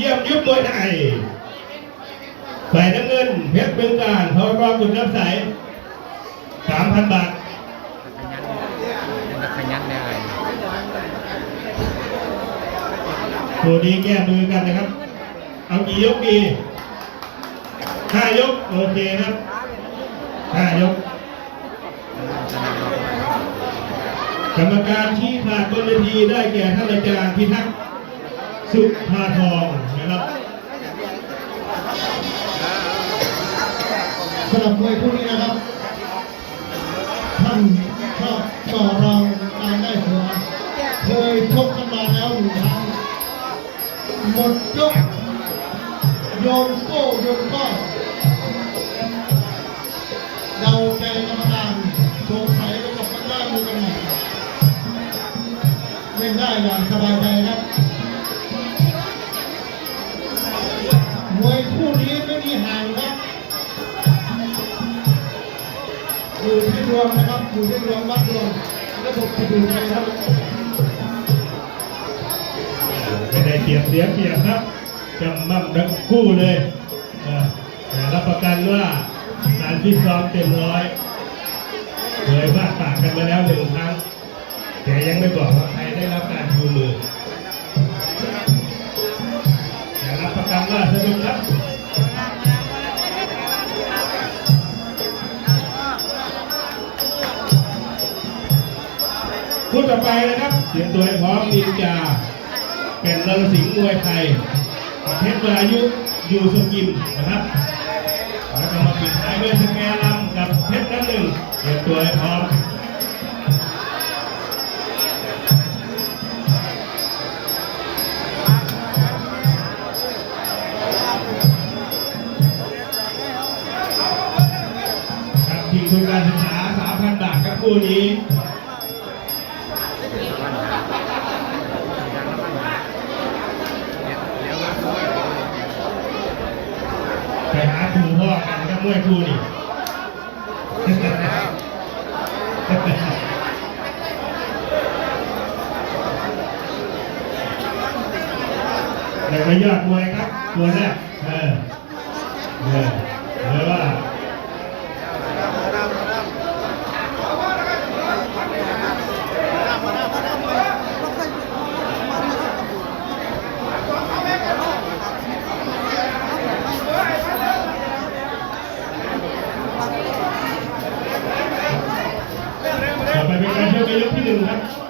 เยี่ยมยุบมวยไทยฝ่ายน้ำเงินเพชรเมืองการพอกองกุนน้ำใสสามพันบาทขยันได้ตัวนี้แก้มือกันนะครับ เอากี่ยกดีห้ายกโอเคครับห้ายกกรรมการชี้ขาดบนเวทีได้แก่ท่านอาจารย์พิทักษ์ สุภาทองนะครับสำหรับมวยคู่นี้นะครับ ท่านชอบต่อรองการได้เสือเคยชกกันมาแล้วหนึ่งครั้งหมดยกโยนโก้โยนก้อนเดาใจกรรมการสงสัยแล้วกับมันได้มือกันใหม่เล่นได้อย่างสบายใจ วัดดวงระบบจะดูใครครับไม่ได้เปรียบเสียเปรียบครับจำมั่มทั้งคู่เลยแต่รับประกันว่าการฟิตซ้อมเต็มร้อยเคยพลาดปากกันมาแล้วหนึ่งครั้ง แต่ยังไม่บอกว่าใครได้รับการชูมือแต่รับประกันว่าสนุก ต่อไปนะครับเสียงตัวให้พร้อมนินจาเป็นนรสิงห์มวยไทยเพชรวายุอยู่สกิมนะครับแล้วก็มาปิดท้ายด้วยสแกลำกับเพชรน้ำหนึ่งเตรียมตัวให้พร้อมกับทีมทุนการศึกษา3,000 บาทครับคู่นี้ ไป หาครูพ่อกันครับมวยครูนี่แต่ก็ยอดมวยครับตัวแรกเออเออเรียกว่า ต่อไปเป็นการเชื่อม ยก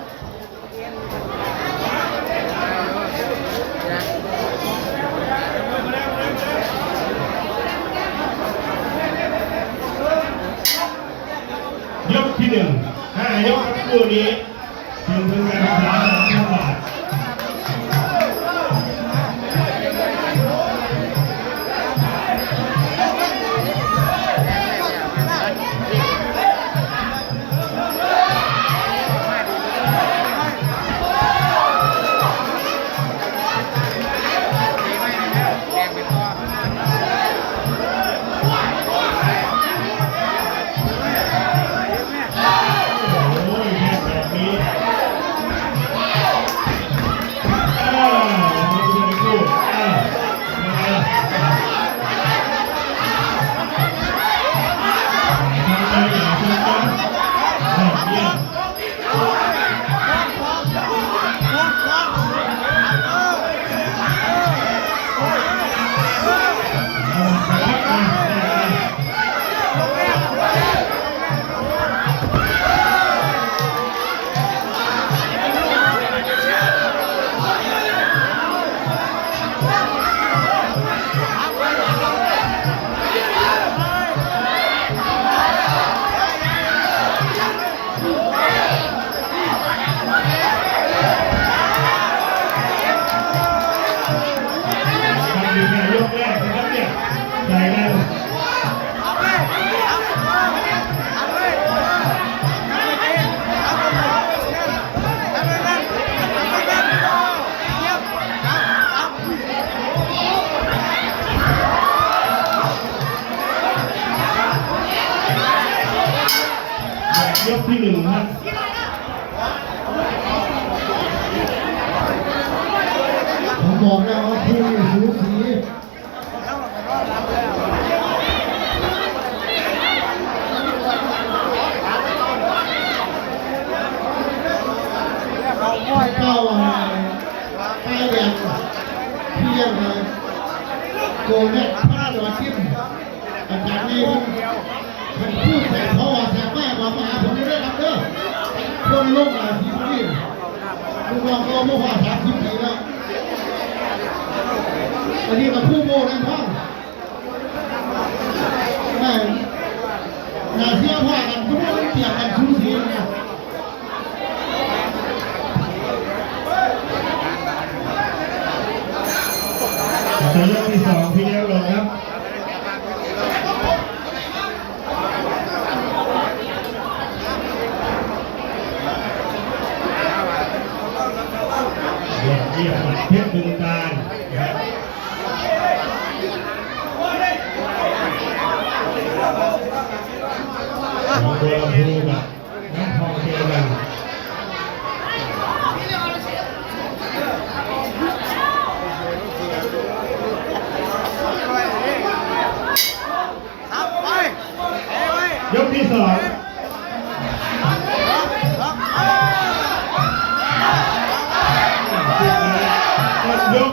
อ้อยเก้าอไรแดงเพี้ยนเลยโดนแม่พลาดหัวทิ่มอาจารย์นี่มันพูดแต่เขาว่าแสมากว่ามาหาผมไม่ได้รับเด้อคนลงมาที่นี่ลูกน้องเราเมื่อวานสามสิบปีแล้วอันนี้มันผู้โม่ในห้องแม่นาเสียพ่อ Hasta. ยกที่สองยก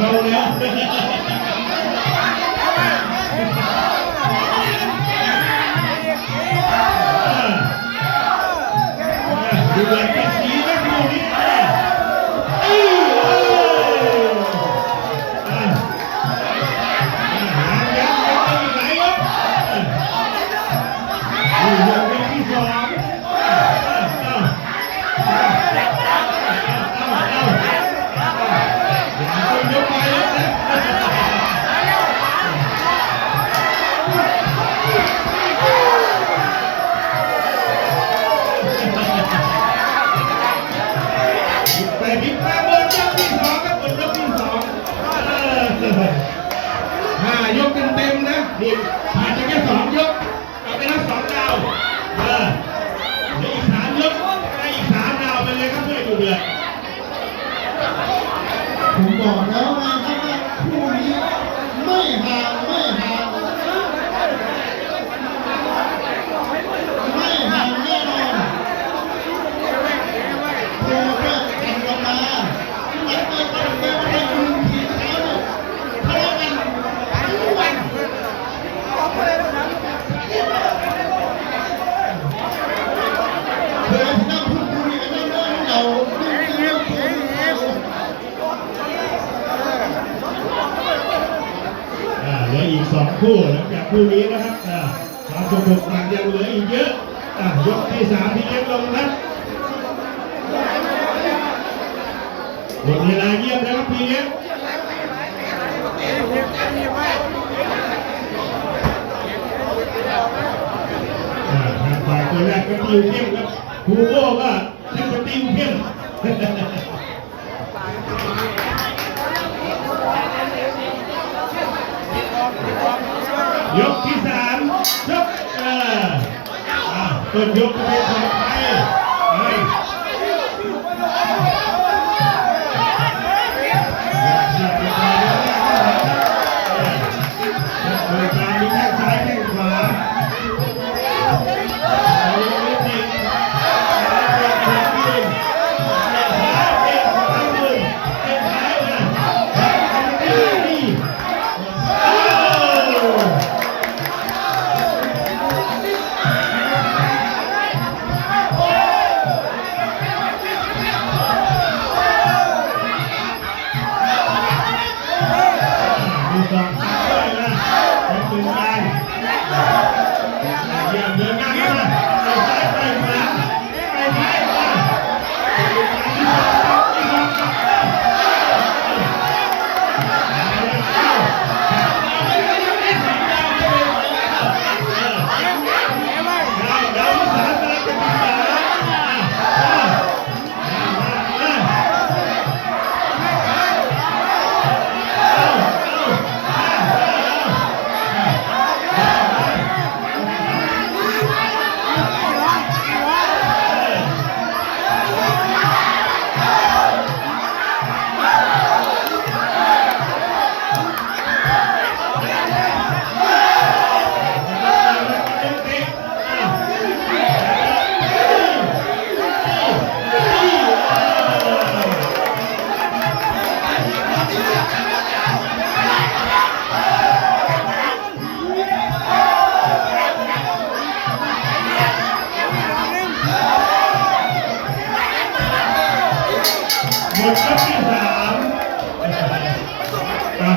No one. หมดเวลาเยี่ยมนะครับปีนี้ทางฝ่แรกก็ติวเพี้ยงครับฮูโก้ก็ชื่อว่าติวเพี้ยงยกที่สามยกเออต้นยกเป็นของไทย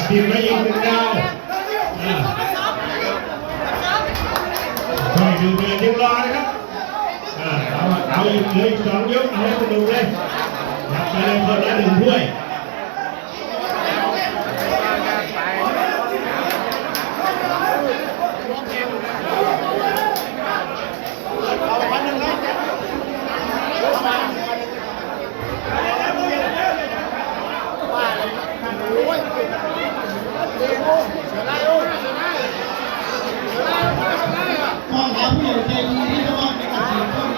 ทีมไว้อีกหนึ่งดาวอ่าช่วยดูเดือดเรียบร้อยนะครับอ่าเอาเอาอีกเลยอีกสองยกเอาให้สนุกเลยรับไปเลยคนละหนึ่งถ้วย มองหาผู้ใหญ่ใจดีที่จะมอบในการเสียงก็มี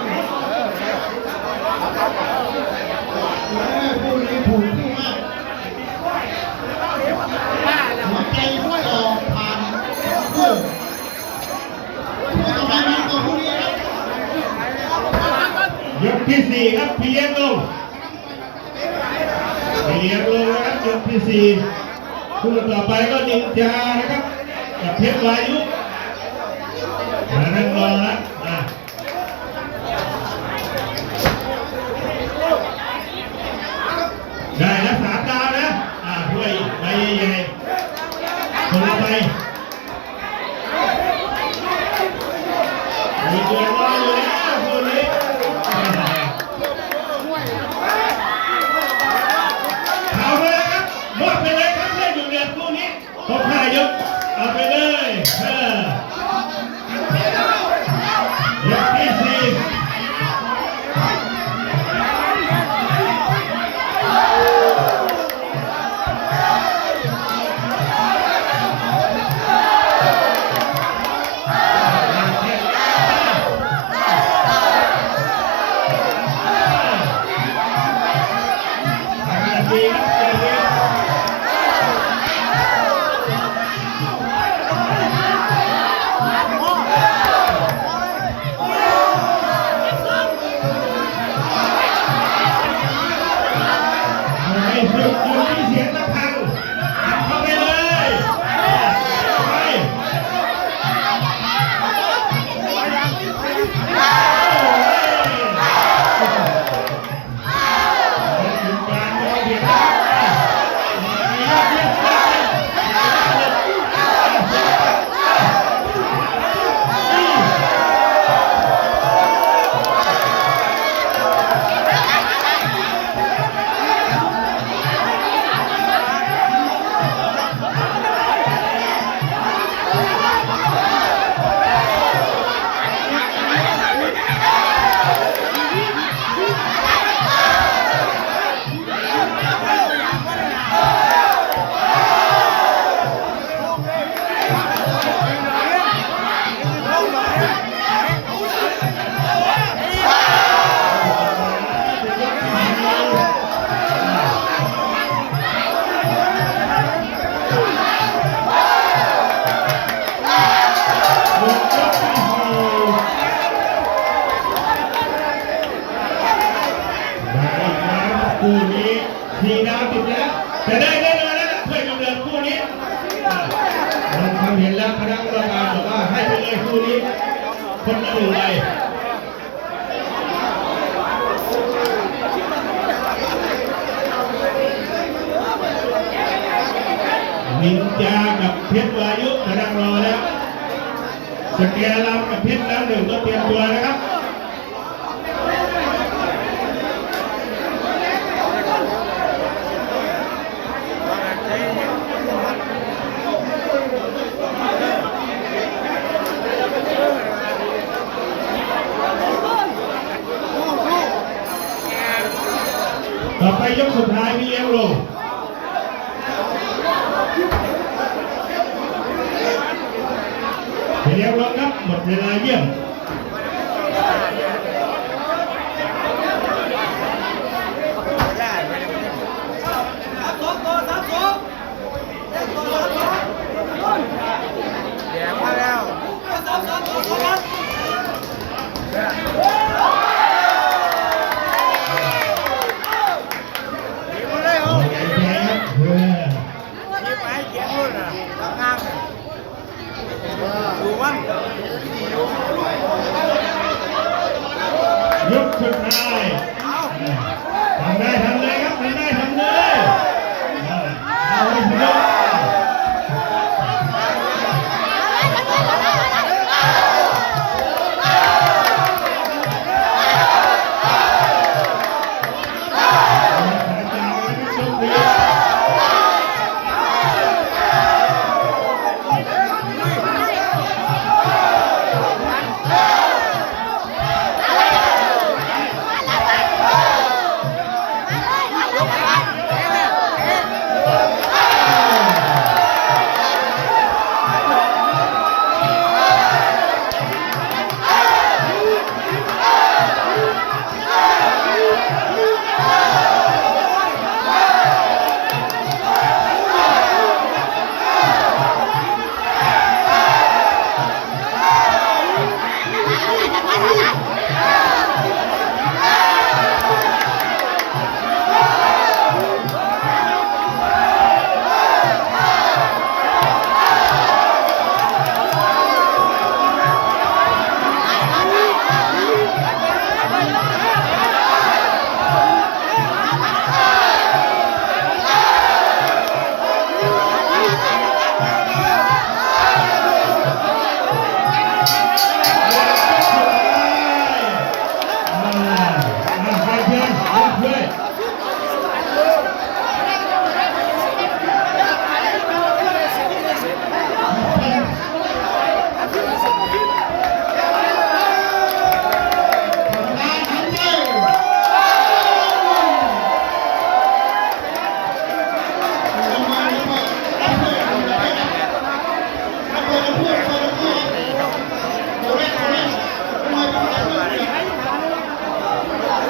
เออผู้นี้ถูกที่มากหัวใจสอบผ่านเพื่อผู้ทำลายมันก็ผู้นี้ครับ ยกที่สี่ครับพี่เลี้ยงลงพี่เลี้ยงลงนะครับยกที่สี่คู่ต่อไป ก็ ทีดาวติดแล้วแต่ได้แน่นอนแล้วเพื่อนกำเนิดคู่นี้ลงความเห็นแล้วคณะกรรมการบอกว่าให้ไปเลยคู่นี้ คนละหนึ่งใบนินจากับเพชรวายุกำลังรอแล้วสแกนลำกับเพชรแล้วหนึ่งก็เตรียมตัวนะครับ